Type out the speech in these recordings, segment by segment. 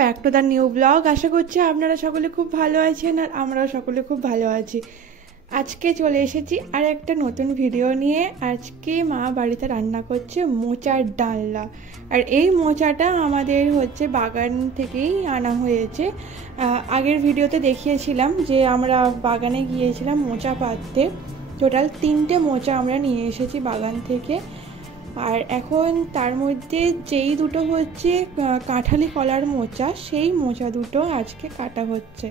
Back to the new blog. আশা করছি আপনারা সকলে খুব ভালো আছেন আর আমরাও সকলে খুব ভালো আছি। আজকে চলে এসেছি আর একটা নতুন ভিডিও নিয়ে। আজকে মা বাড়িতে রান্না করছে মোচার ডালনা। আর এই মোচাটা আমাদের হচ্ছে বাগান থেকেই আনা হয়েছে। আগের ভিডিওতে দেখিয়েছিলাম যে আমরা বাগানে গিয়েছিলাম মোচা পাড়তে। টোটাল 3টে মোচা আমরা নিয়ে এসেছি বাগান থেকে। আর এখন তার মধ্যে যেই দুটো হচ্ছে কাঁঠালি কলার মোচা, সেই মোচা দুটো আজকে কাটা হচ্ছে।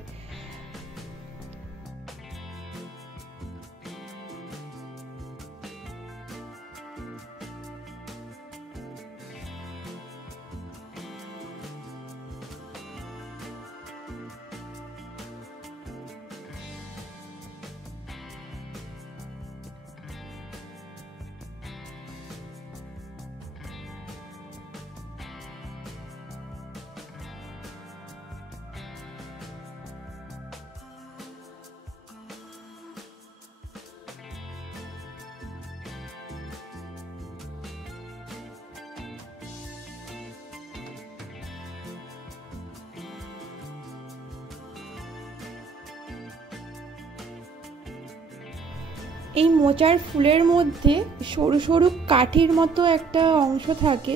এই মোচার ফুলের মধ্যে সরু সরু কাঠির মতো একটা অংশ থাকে,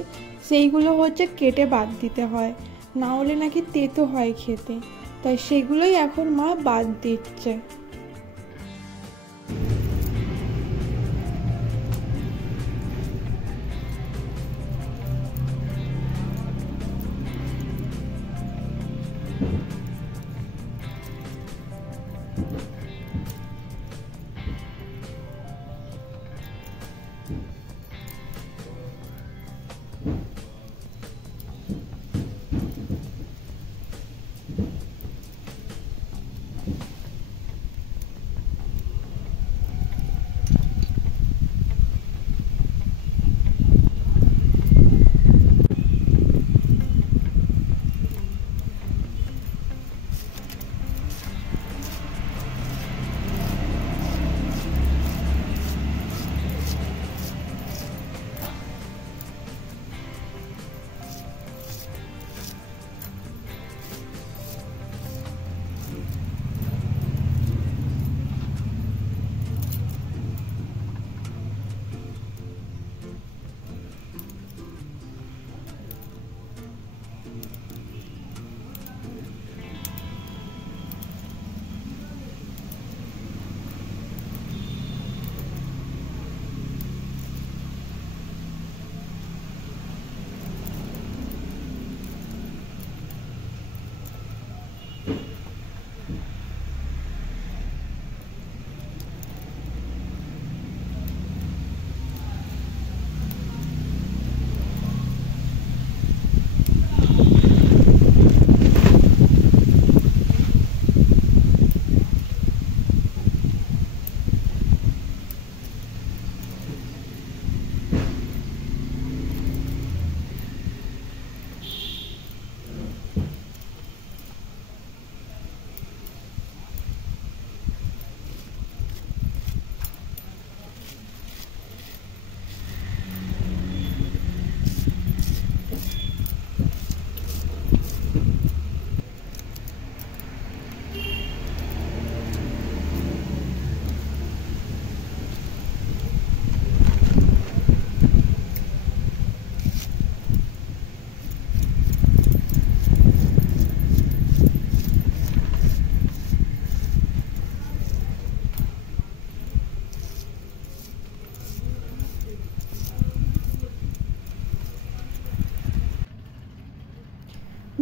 সেইগুলো হচ্ছে কেটে বাদ দিতে হয়, না হলে নাকি তেতো হয় খেতে। তাই সেগুলোই এখন মা বাদ দিচ্ছে।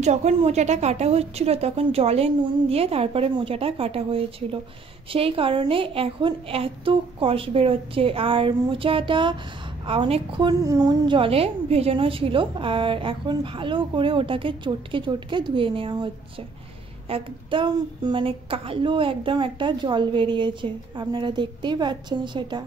যখন মোচাটা কাটা হচ্ছিল তখন জলে নুন দিয়ে তারপরে মোচাটা কাটা হয়েছিল, সেই কারণে এখন এত কষ বেরোচ্ছে। আর মোচাটা অনেকক্ষণ নুন জলে ভেজানো ছিল, আর এখন ভালো করে ওটাকে চটকে চটকে ধুয়ে নেওয়া হচ্ছে। একদম মানে কালো একদম একটা জল বেরিয়েছে, আপনারা দেখতেই পাচ্ছেন সেটা।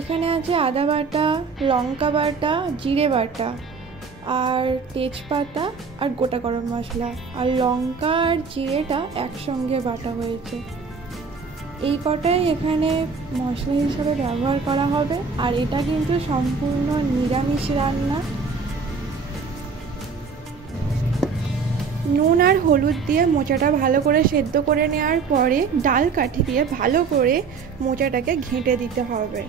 এখানে আছে আদা বাটা, লঙ্কা বাটা, জিরে বাটা আর তেজপাতা আর গোটা গরম মশলা, আর লঙ্কা আর জিরেটা একসঙ্গে বাটা হয়েছে। এই কটাই এখানে মশলা হিসেবে ব্যবহার করা হবে। আর এটা কিন্তু সম্পূর্ণ নিরামিষ রান্না। নুন আর হলুদ দিয়ে মোচাটা ভালো করে সেদ্ধ করে নেওয়ার পরে ডাল কাঠি দিয়ে ভালো করে মোচাটাকে ঘেঁটে দিতে হবে।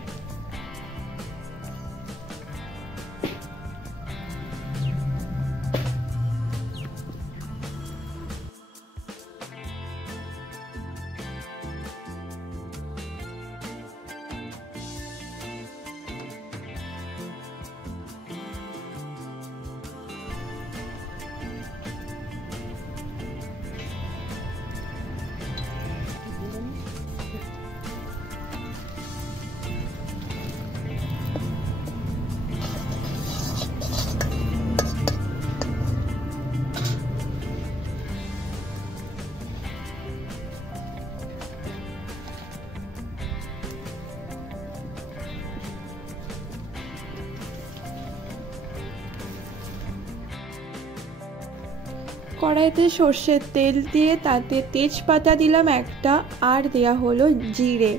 কড়াইতে সর্ষের তেল দিয়ে তাতে তেজপাতা দিলাম একটা, আর দেয়া হলো জিরে।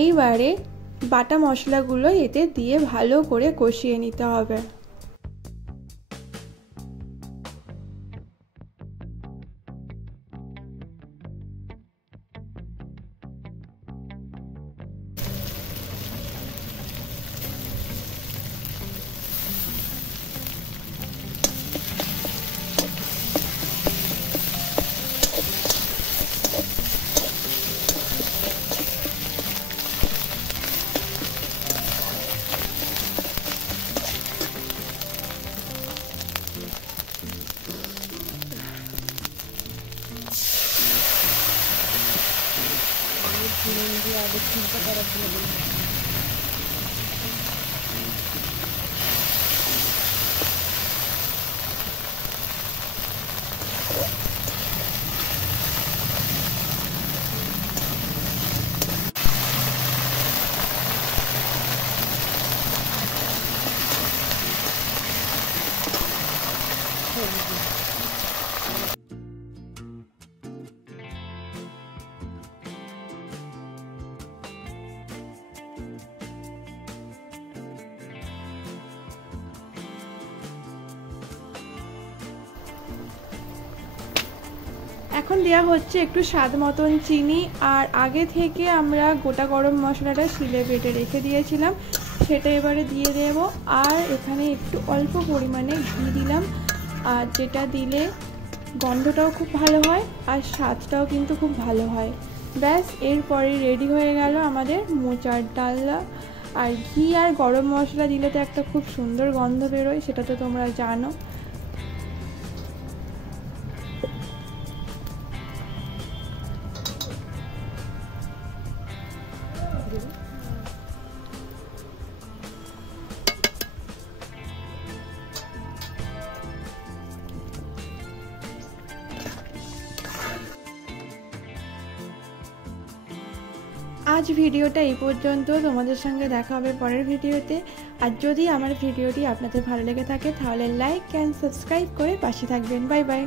এইবারে বাটা মশলাগুলো এতে দিয়ে ভালো করে কষিয়ে নিতে হবে। এখন দেয়া হচ্ছে একটু স্বাদ মতন চিনি, আর আগে থেকে আমরা গোটা গরম মশলাটা শিলে বেটে রেখে দিয়েছিলাম সেটা এবারে দিয়ে দেব। আর এখানে একটু অল্প পরিমাণে ঘি দিলাম, আর যেটা দিলে গন্ধটাও খুব ভালো হয় আর স্বাদটাও কিন্তু খুব ভালো হয়। ব্যাস, এরপরে রেডি হয়ে গেল আমাদের মোচার ডালনা। আর ঘি আর গরম মশলা দিলে তো একটা খুব সুন্দর গন্ধ বেরোয়, সেটা তো তোমরা জানো। আজ ভিডিওটা এই পর্যন্ত। তোমাদের সঙ্গে দেখা হবে পরের ভিডিওতে। আর যদি আমার ভিডিওটি আপনাদের ভালো লেগে থাকে তাহলে লাইক অ্যান্ড সাবস্ক্রাইব করে পাশে থাকবেন। Bye bye.